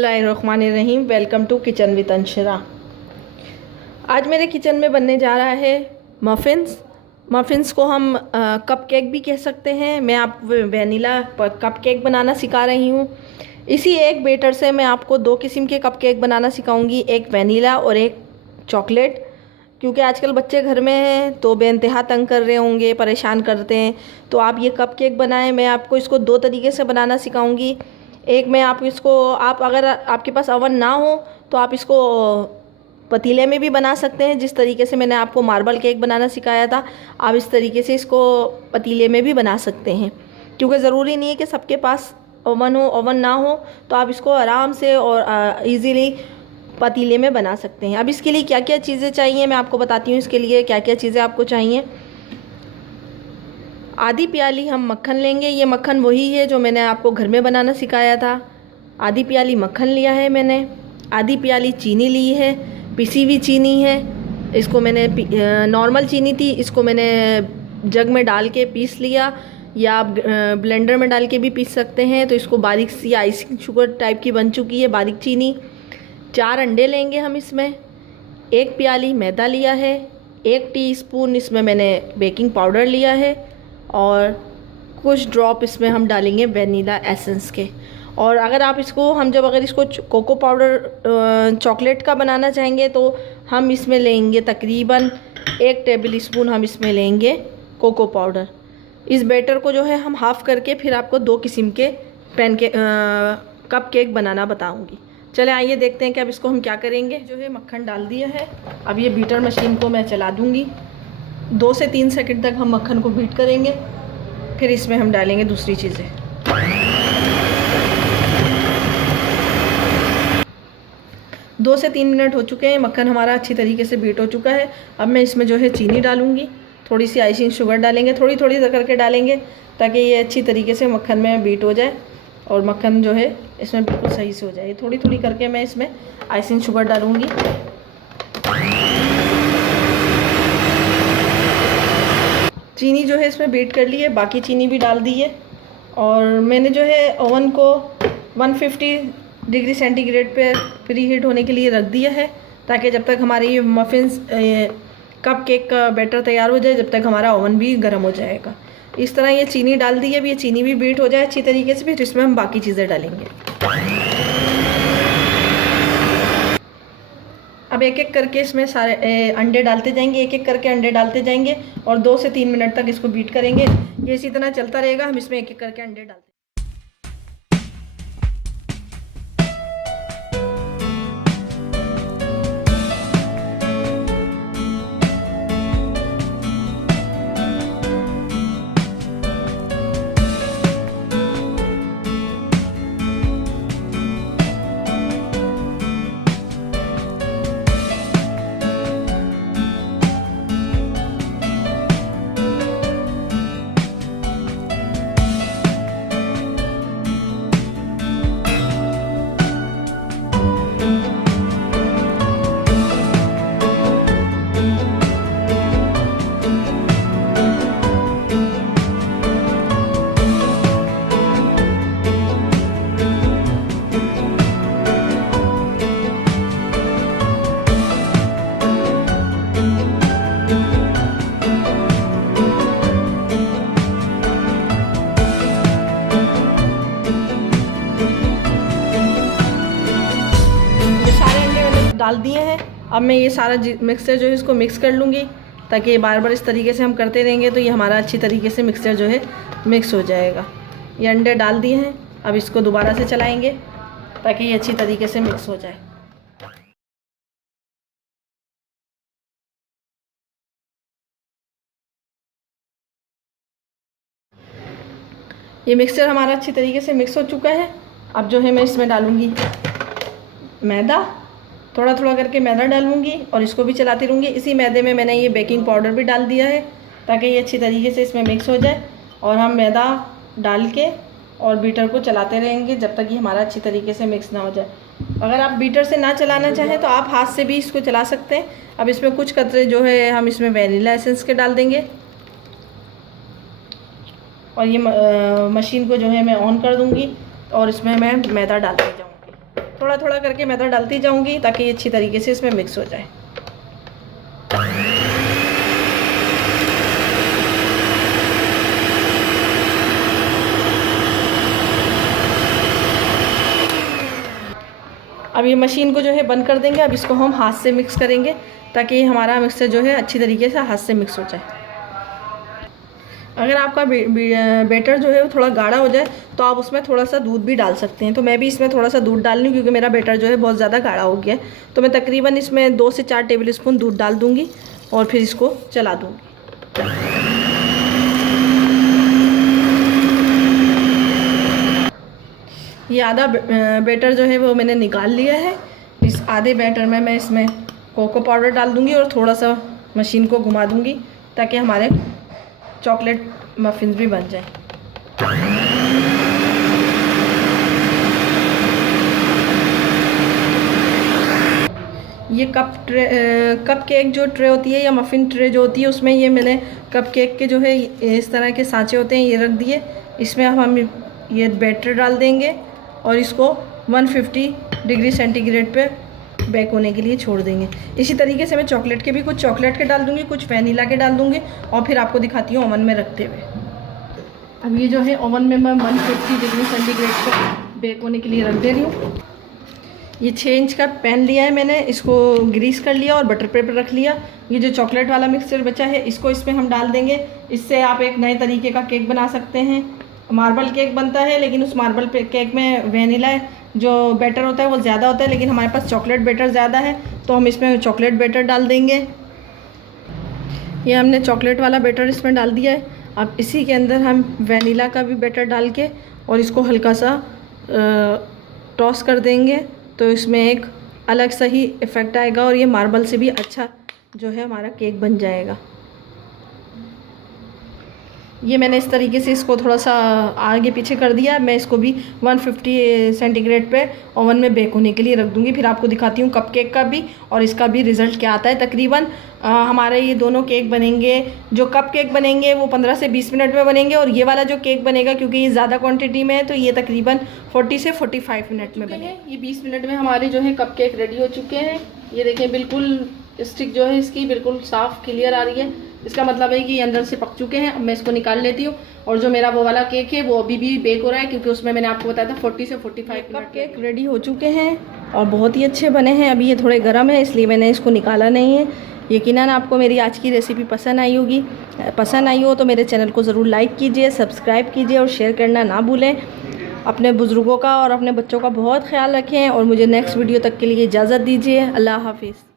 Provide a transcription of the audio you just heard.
बिस्मिल्लाहिर्रहमानिर्रहीम। Welcome to kitchen with Anshara. आज मेरे किचन में बनने जा रहा है मफ़िन्स को हम कप केक भी कह सकते हैं। मैं आप वनीला कप केक बनाना सिखा रही हूँ। इसी एक बेटर से मैं आपको दो किस्म के कप केक बनाना सिखाऊंगी, एक वनीला और एक चॉकलेट। क्योंकि आजकल बच्चे घर में हैं तो बेइंतहा तंग कर रहे होंगे, परेशान करते हैं, तो आप ये कप केक बनाएं। मैं आपको इसको दो तरीके से बनाना सिखाऊंगी। एक में आप अगर आपके पास ओवन ना हो तो आप इसको पतीले में भी बना सकते हैं। जिस तरीके से मैंने आपको मार्बल केक बनाना सिखाया था, आप इस तरीके से इसको पतीले में भी बना सकते हैं। क्योंकि ज़रूरी नहीं है कि सबके पास ओवन ना हो, तो आप इसको आराम से और इजीली पतीले में बना सकते हैं। अब इसके लिए क्या क्या चीज़ें चाहिए मैं आपको बताती हूँ। इसके लिए क्या क्या चीज़ें आपको चाहिए। आधी प्याली हम मक्खन लेंगे। ये मक्खन वही है जो मैंने आपको घर में बनाना सिखाया था। आधी प्याली मक्खन लिया है मैंने। आधी प्याली चीनी ली है, पिसी हुई चीनी है। इसको मैंने नॉर्मल चीनी थी, इसको मैंने जग में डाल के पीस लिया, या आप ब्लेंडर में डाल के भी पीस सकते हैं। तो इसको बारीक सी आइसिंग शुगर टाइप की बन चुकी है, बारीक चीनी। 4 अंडे लेंगे हम इसमें। 1 प्याली मैदा लिया है। 1 टीस्पून इसमें मैंने बेकिंग पाउडर लिया है, और कुछ ड्रॉप इसमें हम डालेंगे वनीला एसेंस के। और अगर इसको कोको पाउडर चॉकलेट का बनाना चाहेंगे तो हम इसमें लेंगे तकरीबन 1 टेबल स्पून हम इसमें लेंगे कोको पाउडर। इस बैटर को जो है हम हाफ़ करके फिर आपको 2 किस्म के कप केक बनाना बताऊंगी। चले आइए देखते हैं कि अब इसको हम क्या करेंगे। जो है मक्खन डाल दिया है। अब ये बीटर मशीन को मैं चला दूंगी। 2 से 3 सेकंड तक हम मक्खन को बीट करेंगे, फिर इसमें हम डालेंगे दूसरी चीज़ें। दो से 3 मिनट हो चुके हैं, मक्खन हमारा अच्छी तरीके से बीट हो चुका है। अब मैं इसमें जो है चीनी डालूंगी, थोड़ी सी आइसिंग शुगर डालेंगे, थोड़ी थोड़ी करके डालेंगे ताकि ये अच्छी तरीके से मक्खन में बीट हो जाए और मक्खन जो है इसमें बिल्कुल सही से हो जाए। थोड़ी थोड़ी करके मैं इसमें आइसिंग शुगर डालूंगी। चीनी जो है इसमें बीट कर ली है, बाकी चीनी भी डाल दी है। और मैंने जो है ओवन को 150 डिग्री सेंटीग्रेड पे प्री हीट होने के लिए रख दिया है, ताकि जब तक हमारे ये मफ़िन्स कप केक का बैटर तैयार हो जाए, जब तक हमारा ओवन भी गर्म हो जाएगा। इस तरह ये चीनी डाल दी है। अब ये चीनी भी बीट हो जाए अच्छी तरीके से, फिर इसमें हम बाकी चीज़ें डालेंगे। अब एक एक करके इसमें सारे अंडे डालते जाएंगे, एक एक करके अंडे डालते जाएंगे और 2 से 3 मिनट तक इसको बीट करेंगे। ये इसी तरह चलता रहेगा। हम इसमें एक एक करके अंडे डालते डाल दिए हैं। अब मैं ये सारा मिक्सचर जो है इसको मिक्स कर लूँगी, ताकि बार बार इस तरीके से हम करते रहेंगे तो ये हमारा अच्छी तरीके से मिक्सचर जो है मिक्स हो जाएगा। ये अंडे डाल दिए हैं। अब इसको दोबारा से चलाएंगे ताकि ये अच्छी तरीके से मिक्स हो जाए। ये मिक्सचर हमारा अच्छी तरीके से मिक्स हो चुका है। अब जो है मैं इसमें डालूँगी मैदा, थोड़ा थोड़ा करके मैदा डालूँगी और इसको भी चलाती रहूँगी। इसी मैदे में मैंने ये बेकिंग पाउडर भी डाल दिया है ताकि ये अच्छी तरीके से इसमें मिक्स हो जाए। और हम मैदा डाल के और बीटर को चलाते रहेंगे जब तक ये हमारा अच्छी तरीके से मिक्स ना हो जाए। अगर आप बीटर से ना चलाना चाहें तो आप हाथ से भी इसको चला सकते हैं। अब इसमें कुछ कतरे जो है हम इसमें वनीला एसेंस के डाल देंगे और ये मशीन को जो है मैं ऑन कर दूँगी और इसमें मैं मैदा डालते जाऊँगी। थोड़ा थोड़ा करके मैदा डालती जाऊंगी ताकि ये अच्छी तरीके से इसमें मिक्स हो जाए। अब ये मशीन को जो है बंद कर देंगे। अब इसको हम हाथ से मिक्स करेंगे ताकि हमारा मिक्सर जो है अच्छी तरीके से हाथ से मिक्स हो जाए। अगर आपका बैटर जो है वो थोड़ा गाढ़ा हो जाए तो आप उसमें थोड़ा सा दूध भी डाल सकते हैं। तो मैं भी इसमें थोड़ा सा दूध डाल रही हूँ क्योंकि मेरा बैटर जो है बहुत ज़्यादा गाढ़ा हो गया है। तो मैं तकरीबन इसमें 2 से 4 टेबल स्पून दूध डाल दूँगी और फिर इसको चला दूँगी। ये आधा बैटर जो है वो मैंने निकाल लिया है। इस आधे बैटर में मैं इसमें कोको पाउडर डाल दूँगी और थोड़ा सा मशीन को घुमा दूँगी ताकि हमारे चॉकलेट मफ़िन्स भी बन जाए। ये कप केक जो ट्रे होती है या मफ़िन ट्रे जो होती है उसमें ये मैंने कप केक के जो है इस तरह के सांचे होते हैं ये रख दिए। इसमें हम ये बैटर डाल देंगे और इसको 150 डिग्री सेंटीग्रेड पे बेक होने के लिए छोड़ देंगे। इसी तरीके से मैं चॉकलेट के भी कुछ चॉकलेट के डाल दूँगी, कुछ वनीला के डाल दूँगी और फिर आपको दिखाती हूँ ओवन में रखते हुए। अब ये जो है ओवन में मैं 150 डिग्री सेंटीग्रेड पर बेक होने के लिए रख दे रही हूँ। ये 6 इंच का पैन लिया है मैंने, इसको ग्रीस कर लिया और बटर पेपर रख लिया। ये जो चॉकलेट वाला मिक्सचर बचा है इसको इसमें हम डाल देंगे। इससे आप एक नए तरीके का केक बना सकते हैं। मार्बल केक बनता है लेकिन उस मार्बल केक में वनीला जो बैटर होता है वो ज़्यादा होता है, लेकिन हमारे पास चॉकलेट बैटर ज़्यादा है तो हम इसमें चॉकलेट बैटर डाल देंगे। ये हमने चॉकलेट वाला बैटर इसमें डाल दिया है। अब इसी के अंदर हम वनीला का भी बैटर डाल के और इसको हल्का सा टॉस कर देंगे तो इसमें एक अलग सा ही इफ़ेक्ट आएगा और ये मार्बल से भी अच्छा जो है हमारा केक बन जाएगा। ये मैंने इस तरीके से इसको थोड़ा सा आगे पीछे कर दिया। मैं इसको भी 150 सेंटीग्रेड पे ओवन में बेक होने के लिए रख दूँगी। फिर आपको दिखाती हूँ कपकेक का भी और इसका भी रिज़ल्ट क्या आता है। तकरीबन हमारे ये दोनों केक बनेंगे, जो कपकेक बनेंगे वो 15 से 20 मिनट में बनेंगे और ये वाला जो केक बनेगा क्योंकि ये ज़्यादा क्वांटिटी में है तो ये तकरीबन 40 से 45 मिनट में बनेगा। ये 20 मिनट में हमारे जो है कपकेक रेडी हो चुके हैं। ये देखें बिल्कुल स्टिक जो है इसकी बिल्कुल साफ़ क्लियर आ रही है। इसका मतलब है कि ये अंदर से पक चुके हैं। अब मैं इसको निकाल लेती हूँ और जो मेरा वो वाला केक है वो अभी भी बेक हो रहा है क्योंकि उसमें मैंने आपको बताया था 40 से 45 मिनट। केक रेडी हो चुके हैं और बहुत ही अच्छे बने हैं। अभी ये थोड़े गर्म है इसलिए मैंने इसको निकाला नहीं है। यकीनन आपको मेरी आज की रेसिपी पसंद आई होगी। पसंद आई हो तो मेरे चैनल को ज़रूर लाइक कीजिए, सब्सक्राइब कीजिए और शेयर करना ना भूलें। अपने बुज़ुर्गों का और अपने बच्चों का बहुत ख्याल रखें और मुझे नेक्स्ट वीडियो तक के लिए इजाज़त दीजिए। अल्लाह हाफिज़।